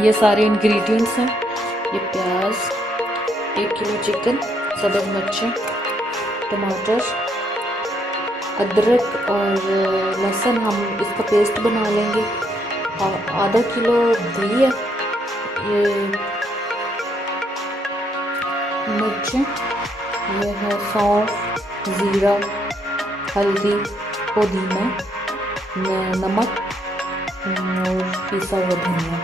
ये सारे इंग्रेडिएंट्स हैं। ये प्याज, 1 किलो चिकन, सब्ज़ मिर्चें, टमाटर, अदरक और लहसुन हम इसका पेस्ट बना लेंगे। आधा किलो घी है। ये मिर्चें, ये है सौंफ, ज़ीरा, हल्दी, पुदीना, नमक और पिसा हुआ धनिया।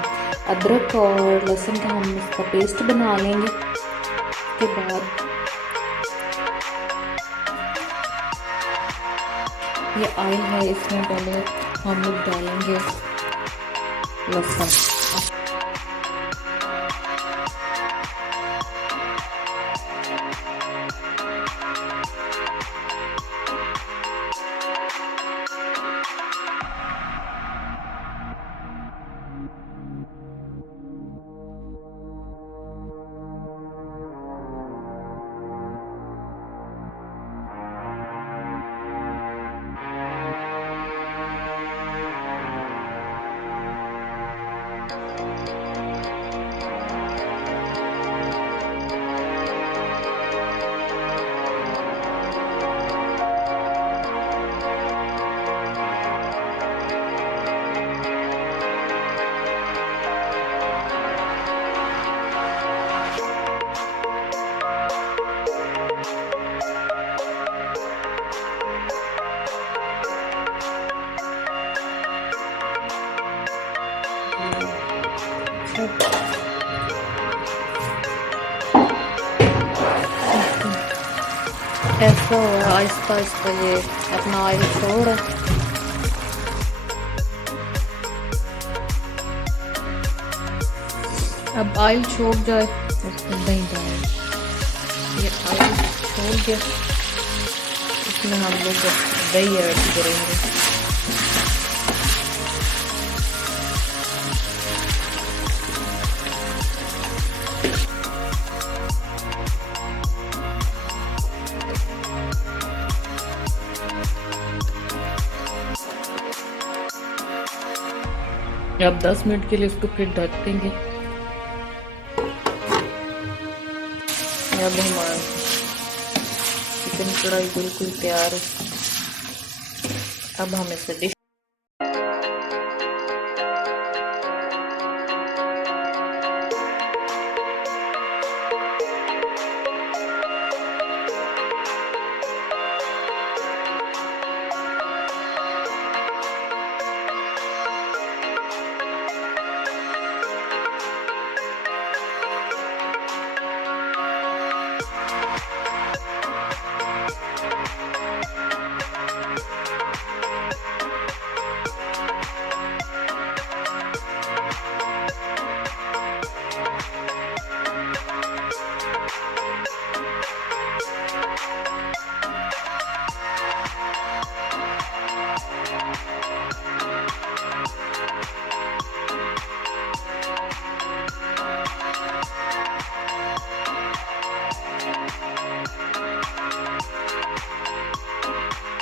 अदरक और लहसुन का हम इसका पेस्ट बना लेंगे। उसके बाद ये ऑयल है, इसमें पहले हम लोग डालेंगे लहसुन। ऐसा आहिस्ता आहिस्ता ये अपना ऑयल छोड़ है। अब ऑयल छोड़ जाए उसमें दही डालें। ये ऑयल छोड़ गया, इसमें हम लोग दही ऐड करेंगे। अब 10 मिनट के लिए इसको फिर ढक देंगे। अब हमारा चिकन कढ़ाई बिल्कुल तैयार है। अब हम इसे डिश